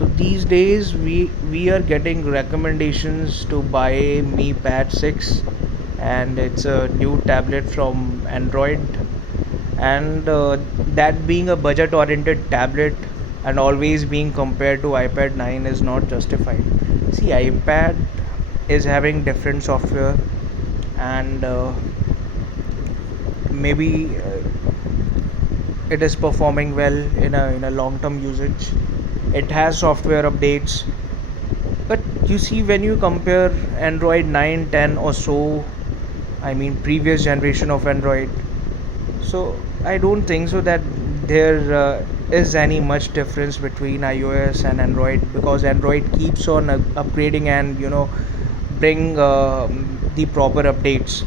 So these days we are getting recommendations to buy Mi Pad 6, and it's a new tablet from Android. And that being a budget oriented tablet and always being compared to iPad 9 is not justified. See, iPad is having different software, and maybe it is performing well in a long term usage. It has software updates, but you see, when you compare Android 9, 10 or so, I mean previous generation of Android, so I don't think so that there is any much difference between iOS and Android, because Android keeps on upgrading and bring the proper updates.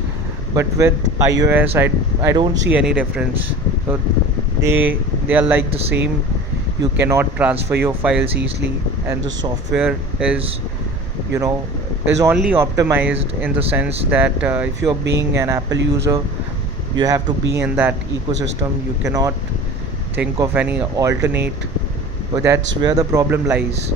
But with iOS, I don't see any difference. So they are like the same. You cannot transfer your files easily, and the software you know is only optimized in the sense that if you're being an Apple user, you have to be in that ecosystem. You cannot think of any alternate. So that's where the problem lies.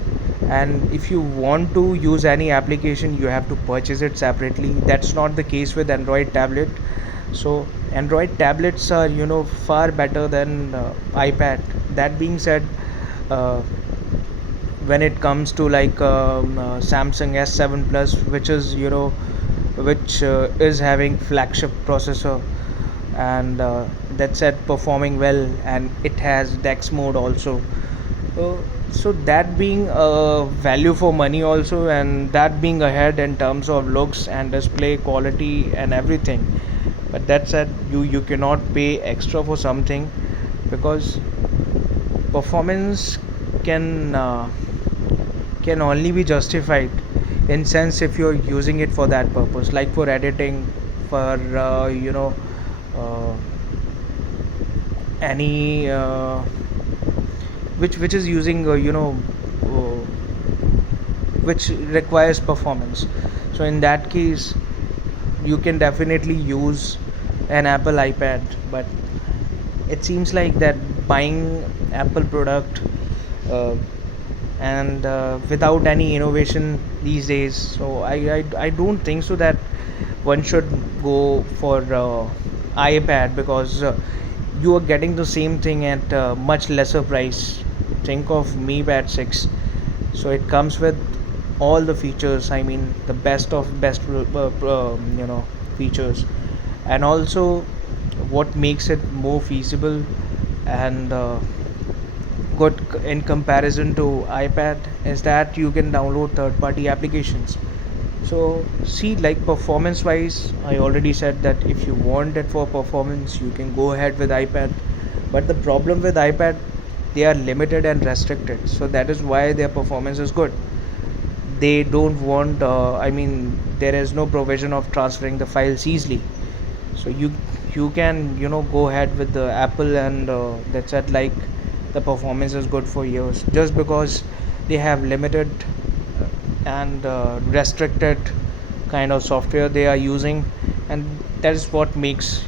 And if you want to use any application, you have to purchase it separately. That's not the case with Android tablet. So Android tablets are far better than iPad. That being said, uh, when it comes to like Samsung S7 Plus, which is is having flagship processor, and that's at performing well, and it has Dex mode also. So that being a value for money also, and that being ahead in terms of looks and display quality and everything. But that said, you cannot pay extra for something, because performance can can only be justified in sense if you're using it for that purpose, like for editing, for uh, any which is using uh, which requires performance. So in that case, you can definitely use an Apple iPad. But it seems like that buying Apple product uh, and without any innovation these days, so I don't think so that one should go for iPad, because you are getting the same thing at much lesser price. Think of Mi Pad 6. So it comes with all the features, I mean the best of best features. And also, what makes it more feasible and good in comparison to iPad is that you can download third party applications. So see, like performance wise, I already said that if you want it for performance, you can go ahead with iPad. But the problem with iPad, they are limited and restricted, so that is why their performance is good. They don't want I mean, there is no provision of transferring the files easily. So you can go ahead with the Apple, and that's it. Like, the performance is good for years, just because they have limited and restricted kind of software they are using. And that is what makes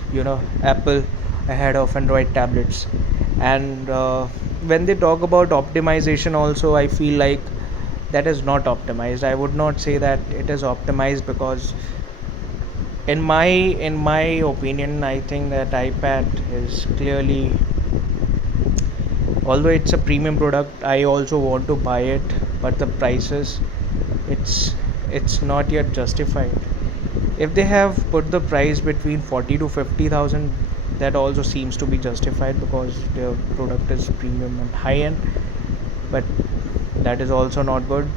Apple ahead of Android tablets. And when they talk about optimization also, I feel like that is not optimized. I would not say that it is optimized, because in my opinion, I think that iPad is clearly, although it's a premium product, I also want to buy it. But the prices, it's it's not yet justified. If they have put the price between 40 to 50,000, that also seems to be justified, because their product is premium and high end. But that is also not good.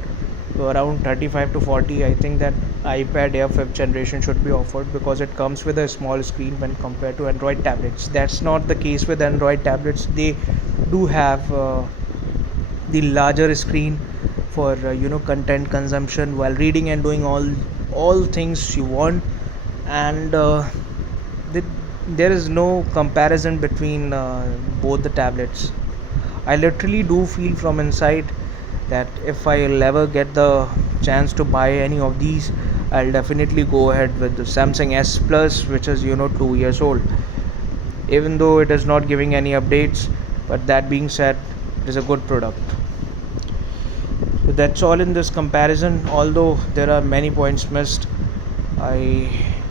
So around 35 to 40, I think that iPad Air 5th generation should be offered, because it comes with a small screen when compared to Android tablets. That's not the case with Android tablets. They do have the larger screen for content consumption while reading and doing all things you want. And the, there is no comparison between both the tablets. I literally do feel from inside that if I'll ever get the chance to buy any of these, I'll definitely go ahead with the Samsung S Plus, which is 2 years old, even though it is not giving any updates. But that being said, it is a good product. So that's all in this comparison. Although there are many points missed, I